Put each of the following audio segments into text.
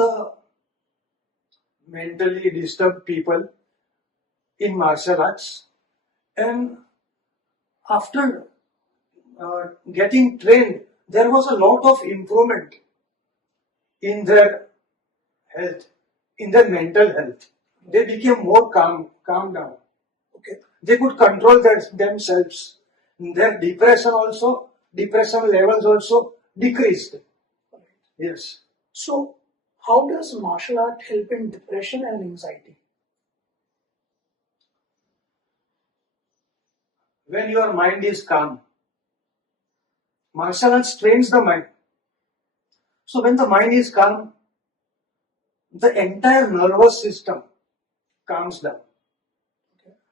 the mentally disturbed people in martial arts, and after getting trained, there was a lot of improvement in their health, in their mental health. They became more calm down. Okay, they could control themselves. Their depression levels also decreased. Yes. So, how does martial art help in depression and anxiety? When your mind is calm, martial arts trains the mind. So when the mind is calm, the entire nervous system calms down.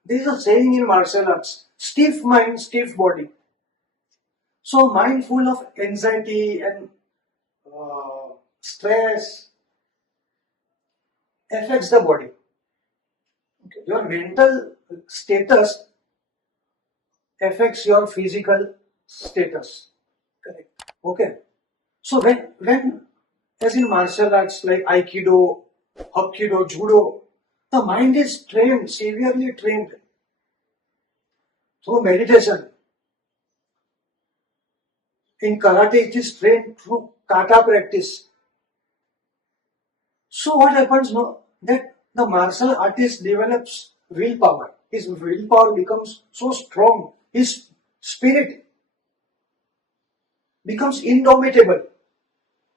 There is a saying in martial arts, stiff mind, stiff body. So mind full of anxiety and stress affects the body. Okay. Your mental status affects your physical status. Correct. Okay. So when as in martial arts like Aikido, Hapkido, Judo, the mind is trained, severely trained through meditation. In karate, it is trained through kata practice. So what happens now? That the martial artist develops willpower. His willpower becomes so strong. His spirit becomes indomitable.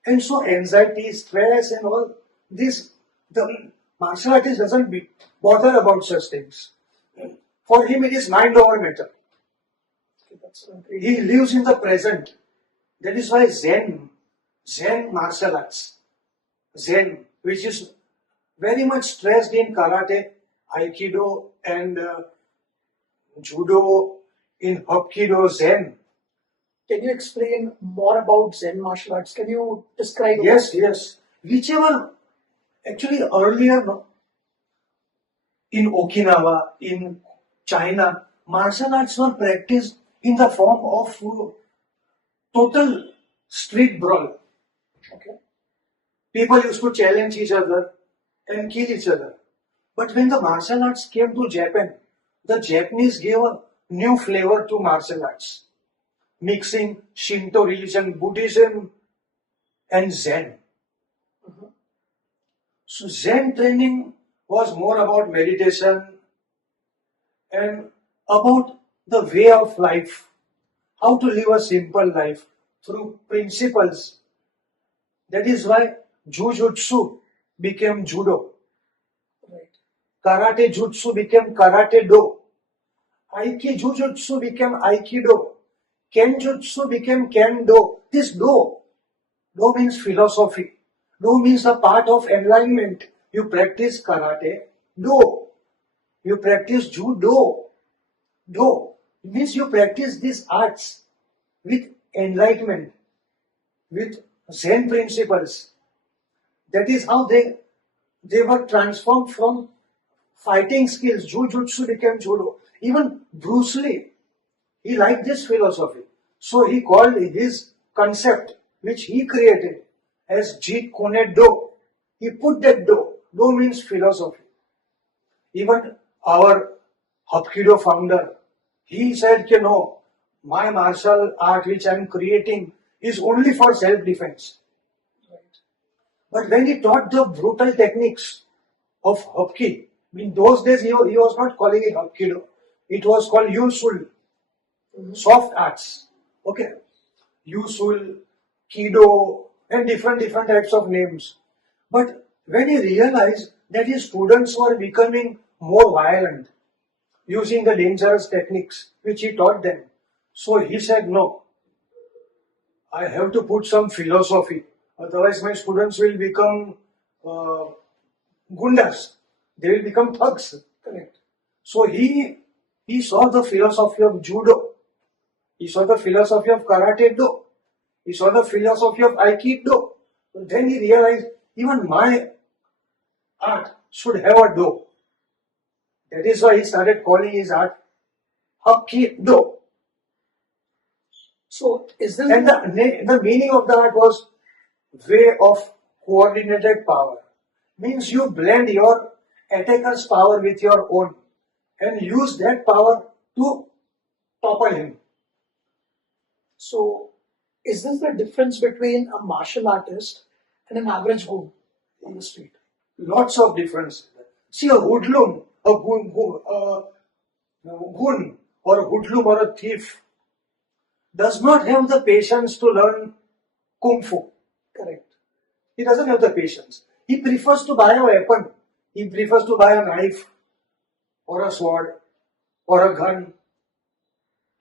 And so anxiety, stress and all this, the martial artist doesn't bother about such things. For him it is mind over matter. He lives in the present. That is why Zen martial arts, Zen, which is very much stressed in karate, Aikido and Judo, in Hapkido, Zen. Can you explain more about Zen martial arts? Can you describe it? Yes. Whichever, actually earlier in Okinawa, in China, martial arts were practiced in the form of total street brawl. Okay. People used to challenge each other and kill each other. But when the martial arts came to Japan, the Japanese gave a new flavor to martial arts, mixing Shinto religion, Buddhism and Zen. So Zen training was more about meditation and about the way of life, how to live a simple life through principles. That is why Jujutsu became Judo. Right. Karate Jutsu became Karate Do. Jujutsu became Aikido. Kenjutsu became Kendo. This Do means philosophy. Do means a part of enlightenment. You practice karate, do. You practice judo, do. Means you practice these arts with enlightenment, with Zen principles. That is how they were transformed from fighting skills. Jujutsu became judo. Even Bruce Lee, he liked this philosophy. So he called his concept, which he created, as Jeet Kune Do. He put that Do. Do means philosophy. Even our Hapkido founder, he said, no, my martial art which I am creating is only for self-defense. Right. But when he taught the brutal techniques of Hapki, in those days he was not calling it Hapkido. It was called Yusul, soft arts. Okay. Yusul, Kido, and different types of names. But when he realized that his students were becoming more violent, using the dangerous techniques which he taught them, so he said, no, I have to put some philosophy, otherwise my students will become gundas, they will become thugs. Correct. So he saw the philosophy of judo, he saw the philosophy of karate do, he saw the philosophy of aikido. But then he realized, even my art should have a do. That is why he started calling his art Hapkido. So is this and the meaning of the art was way of coordinated power. Means you blend your attacker's power with your own and use that power to topple him. So, is this the difference between a martial artist and an average goon on the street? Lots of difference. See, a hoodlum, a goon or a hoodlum or a thief does not have the patience to learn kung fu. Correct. He doesn't have the patience. He prefers to buy a weapon. He prefers to buy a knife or a sword or a gun.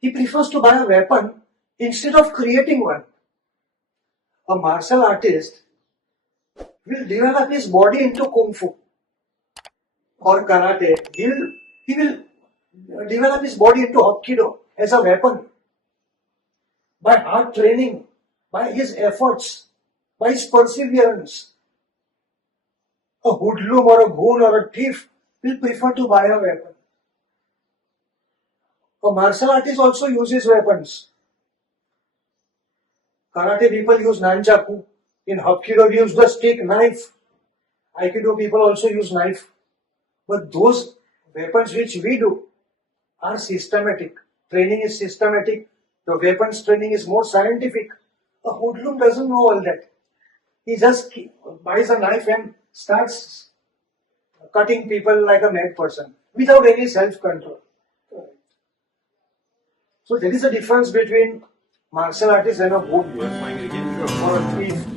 He prefers to buy a weapon instead of creating one. A martial artist will develop his body into kung fu or karate. He will develop his body into hapkido as a weapon by hard training, by his efforts, by his perseverance. A hoodlum or a goon or a thief will prefer to buy a weapon. A martial artist also uses weapons. Karate people use nunchaku. In hapkido we use the stick, knife. Aikido people also use knife. But those weapons which we do are systematic. Training is systematic. The weapons training is more scientific. A hoodlum doesn't know all that. He just buys a knife and starts cutting people like a mad person without any self-control. So there is a difference between martial artist and a goon or a thief.